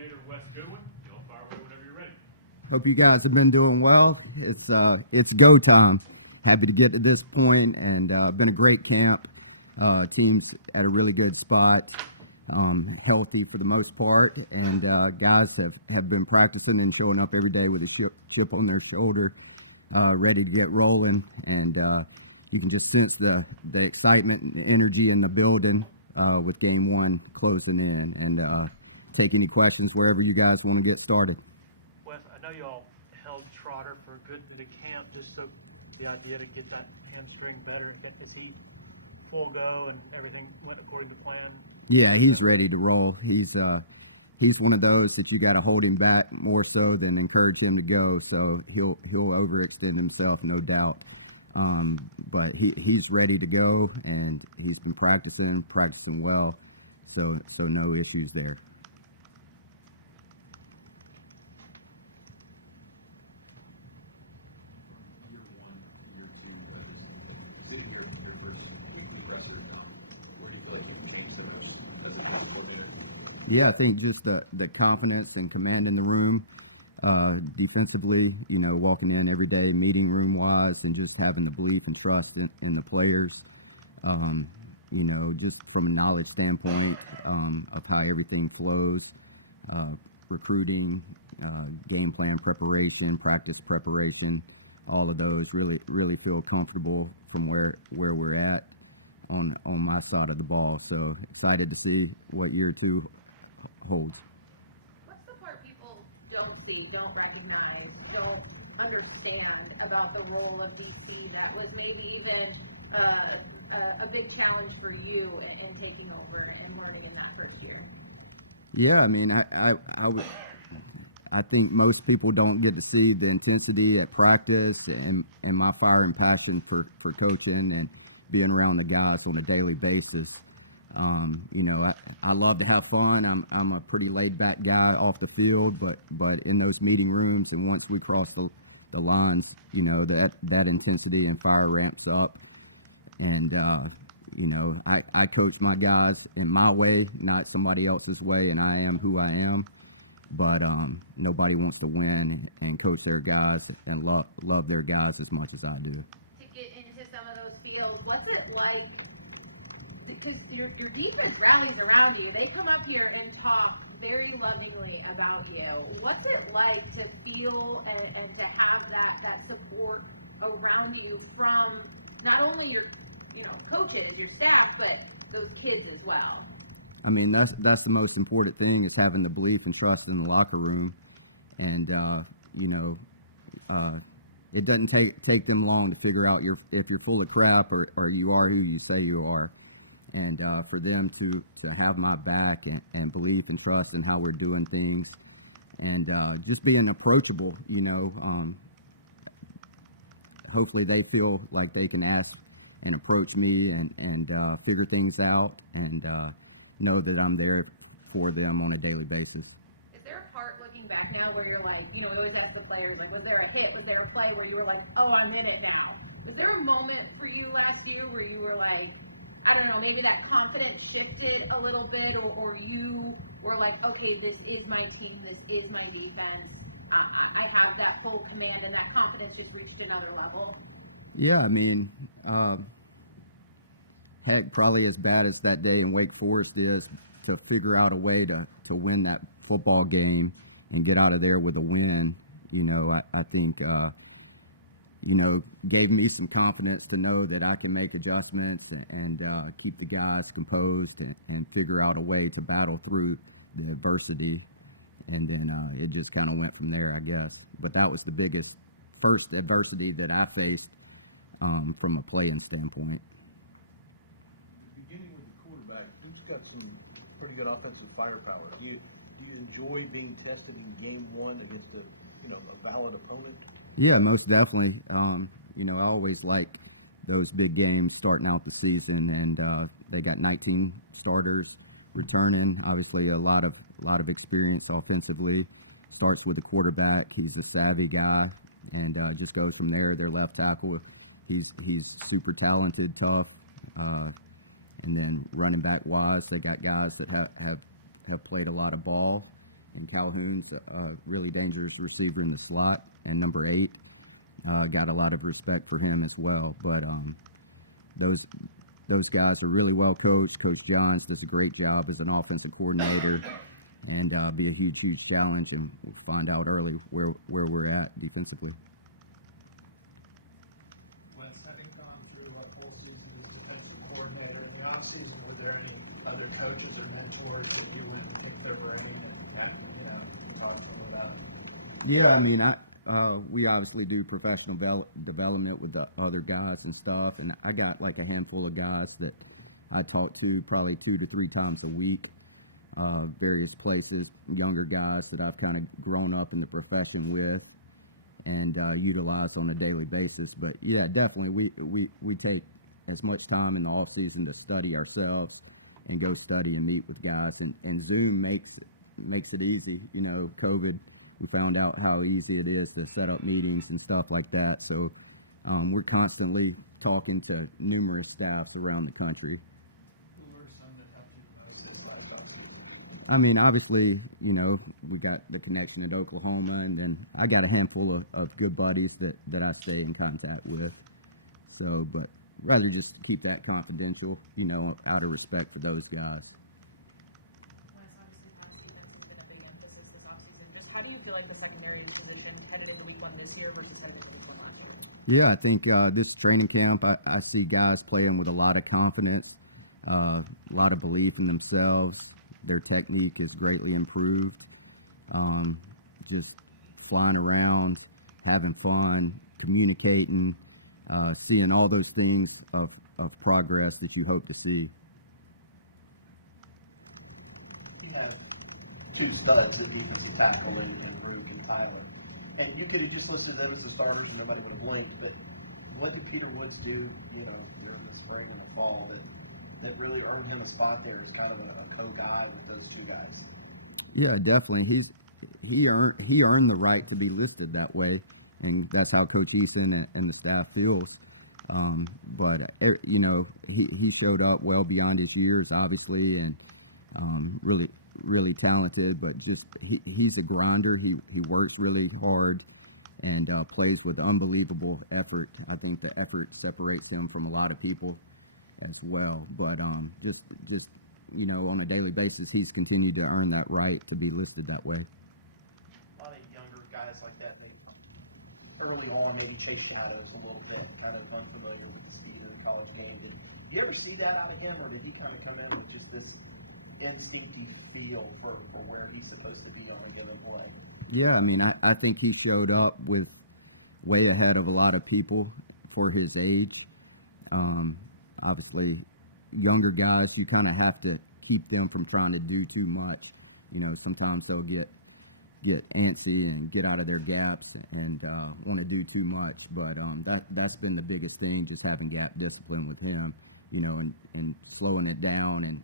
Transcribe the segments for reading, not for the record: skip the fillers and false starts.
coordinator, Wes Goodwin. Y'all fire away whenever you're ready. Hope you guys have been doing well. It's go time. Happy to get to this point, and been a great camp. Team's at a really good spot, healthy for the most part, and guys have been practicing and showing up every day with a chip on their shoulder, ready to get rolling. And you can just sense the excitement and energy in the building with game one closing in. And take any questions wherever you guys want to get started. Wes, I know you all held Trotter for a good bit of camp, just so the idea to get that hamstring better. Is he full go and everything went according to plan? Yeah, he's ready to roll. He's one of those that you got to hold him back more so than encourage him to go. So he'll overextend himself, no doubt. But he's ready to go, and he's been practicing well. So no issues there. Yeah, I think just the confidence and command in the room, defensively, walking in every day, meeting room wise, and just having the belief and trust in the players, just from a knowledge standpoint of how everything flows, recruiting, game plan preparation, practice preparation, all of those really feel comfortable from where we're at on my side of the ball. So excited to see what year two holds. What's the part people don't see, don't recognize, don't understand about the role of DC that was maybe even a big challenge for you in taking over and learning in that first year? Yeah, I mean, I think most people don't get to see the intensity at practice and my fire and passion for coaching and being around the guys on a daily basis. I love to have fun. I'm a pretty laid back guy off the field, but in those meeting rooms and once we cross the lines, that intensity and fire ramps up. And I coach my guys in my way, not somebody else's way, and I am who I am. But nobody wants to win and coach their guys and love their guys as much as I do. To get into some of those fields, what's it like? Because your defense rallies around you. They come up here and talk very lovingly about you. What's it like to feel and to have that support around you from not only your coaches, your staff, but those kids as well? I mean, that's the most important thing, is having the belief and trust in the locker room. And, it doesn't take them long to figure out if you're full of crap or you are who you say you are. And for them to have my back and belief and trust in how we're doing things, and just being approachable, hopefully they feel like they can ask and approach me and figure things out, and know that I'm there for them on a daily basis. Is there a part looking back now where you're like, we always ask the players, like, was there a hit, was there a play where you were like, oh, I'm in it now? Was there a moment for you last year where you were like, I don't know, maybe that confidence shifted a little bit, or you were like, okay, this is my team, this is my defense, I have that full command, and that confidence just reached another level? Yeah, I mean, heck, probably as bad as that day in Wake Forest is, to figure out a way to win that football game and get out of there with a win, I think, gave me some confidence to know that I can make adjustments and keep the guys composed and figure out a way to battle through the adversity. And then it just kind of went from there, I guess. But that was the first adversity that I faced from a playing standpoint. Beginning with the quarterback, he's got some pretty good offensive firepower. Do you enjoy getting tested in game one against a valid opponent? Yeah, most definitely. I always liked those big games starting out the season, and they got 19 starters returning. Obviously, a lot of experience offensively. Starts with the quarterback. He's a savvy guy, and just goes from there. Their left tackle, he's super talented, tough, and then running back wise, they got guys that have played a lot of ball and Calhoun's a really dangerous receiver in the slot, and number 8. Got a lot of respect for him as well. But those guys are really well coached. Coach Johns does a great job as an offensive coordinator, and be a huge challenge, and we'll find out early where we're at defensively. Wes, having gone through a whole season as defensive coordinator, in the offseason, were there any other coaches or mentors that you would consider that talk to me about? Yeah, I mean, we obviously do professional development with the other guys and stuff, and I got like a handful of guys that I talk to probably 2 to 3 times a week, various places, younger guys that I've kind of grown up in the profession with and utilize on a daily basis. But yeah, definitely we take as much time in the off season to study ourselves and go study and meet with guys, and Zoom makes it easy. You know, COVID, we found out how easy it is to set up meetings and stuff like that. So we're constantly talking to numerous staffs around the country. Who were some that helped you the most this last offseason? I mean, obviously, you know, we got the connection at Oklahoma, and then I got a handful of good buddies that I stay in contact with. So, but rather just keep that confidential, you know, out of respect to those guys. How do you feel like the secondary position headed into week 1 this year versus headed into week 1 last year? Yeah, I think this training camp, I see guys playing with a lot of confidence, a lot of belief in themselves. Their technique is greatly improved. Just flying around, having fun, communicating, seeing all those things of progress that you hope to see. You have 2 studs at defensive tackle in Ruth and Tyler. And you can just list them as the starters and nobody would blink, but what did Peter Woods do, you know, during the spring and the fall that really earned him a spot there as kind of a co-guy with those 2 guys? Yeah, definitely. He earned the right to be listed that way, and that's how Coach Eason and the staff feels. But you know, he showed up well beyond his years, obviously, and really talented. But just he's a grinder. He works really hard and plays with unbelievable effort. I think the effort separates him from a lot of people as well. But just you know, on a daily basis, he's continued to earn that right to be listed that way. A lot of younger guys like that, maybe early on, maybe chase shadows a little bit, kind of unfamiliar with the speed of the college game. Did you ever see that out of him, or did he kind of come in with just this instinctive feel for where he's supposed to be on a given play? Yeah, I mean, I think he showed up with way ahead of a lot of people for his age. Obviously, younger guys, you kind of have to keep them from trying to do too much. You know, sometimes they'll get antsy and get out of their gaps and want to do too much. But that's been the biggest thing, just having got discipline with him, you know, and slowing it down and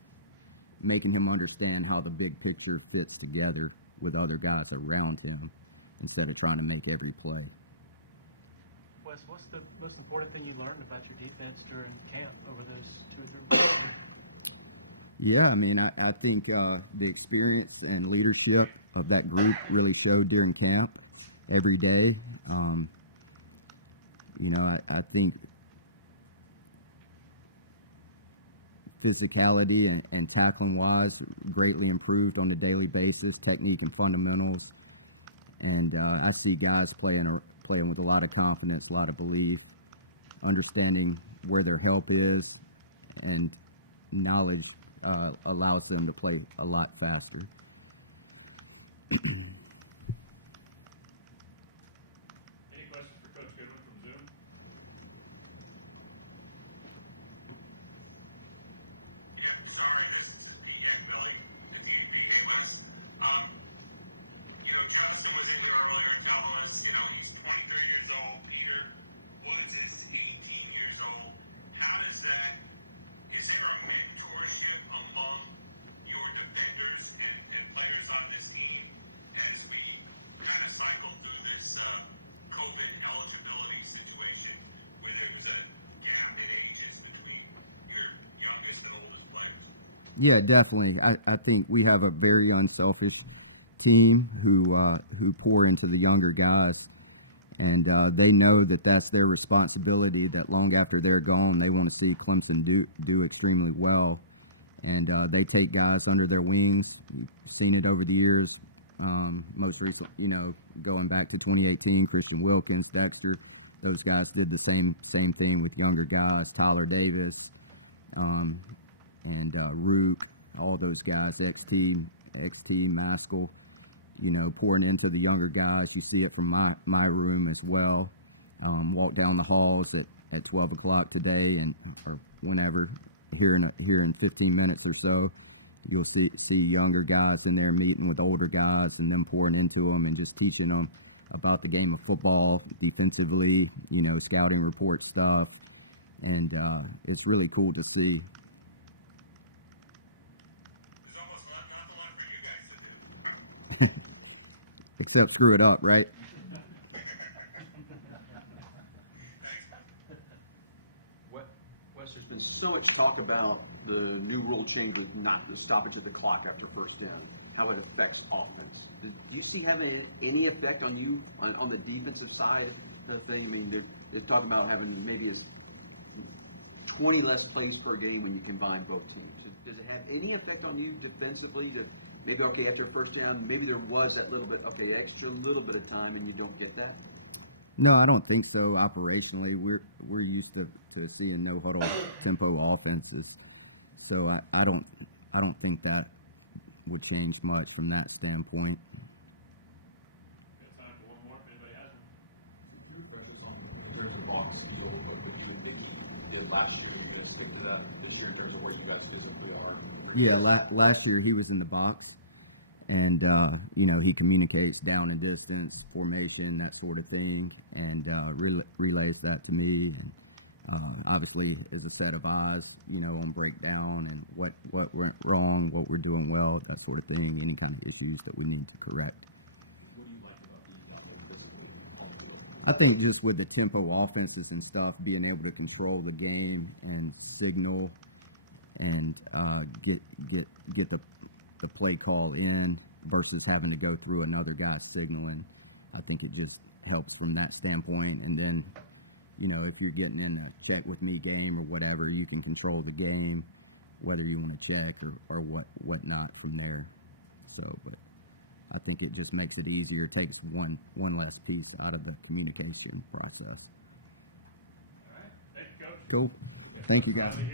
making him understand how the big picture fits together with other guys around him instead of trying to make every play. Wes, what's the most important thing you learned about your defense during camp over those 2 or 3 months? Yeah, I mean, I think the experience and leadership of that group really showed during camp every day. You know, I think physicality and tackling-wise greatly improved on a daily basis, technique and fundamentals. And I see guys playing with a lot of confidence, a lot of belief, understanding where their help is, and knowledge allows them to play a lot faster. Any questions for Coach Goodwin from Zoom? Sorry, this is the weekend building. Justin was in here earlier telling us, he's 23 years old. Peter Woods is 18 years old. How does that, is there a mentorship among your defenders and players on this team as we kind of cycle through this COVID eligibility situation where there was a gap in ages between your youngest and oldest players? Yeah, definitely. I think we have a very unselfish team who pour into the younger guys, and they know that that's their responsibility. That long after they're gone, they want to see Clemson do extremely well, and they take guys under their wings. You've seen it over the years. Most recent, going back to 2018, Christian Wilkins, Dexter, those guys did the same thing with younger guys. Tyler Davis, and Rook, all those guys, XT, Maskell, pouring into the younger guys. You see it from my room as well. Walk down the halls at 12 o'clock today, or whenever, here in 15 minutes or so. You'll see younger guys in there meeting with older guys and them pouring into them and just teaching them about the game of football defensively, scouting report stuff. And it's really cool to see. There's almost not a lot for you guys to do. Except screw it up, right? Wes, there's been so much talk about the new rule change with not the stoppage of the clock after first down, how it affects offense. Do you see having any effect on you on the defensive side of the thing? I mean, they're talking about having maybe as 20 less plays per game when you combine both teams. Does it have any effect on you defensively? That maybe, okay, after first down, maybe there was that little bit, extra little bit of time, and you don't get that? No, I don't think so. Operationally, we're used to seeing no huddle tempo offenses, so I don't think that would change much from that standpoint. Got time for one more if anybody has one. There's the box, the team that did last year, stick to that this year in terms of what you guys physically are. Yeah, last year he was in the box, and he communicates down and distance, formation, that sort of thing, and relays that to me. And, obviously, is a set of eyes, on breakdown and what went wrong, what we're doing well, that sort of thing, any kind of issues that we need to correct. What do you like about these guys physically? I think just with the tempo offenses and stuff, being able to control the game and signal and get the play call in versus having to go through another guy signaling, I think it just helps from that standpoint. And then, if you're getting in a check with me game or whatever, you can control the game, whether you want to check or whatnot from there. So, but I think it just makes it easier, takes one less piece out of the communication process. All right. Thank you, Coach. Cool. Thank you, guys.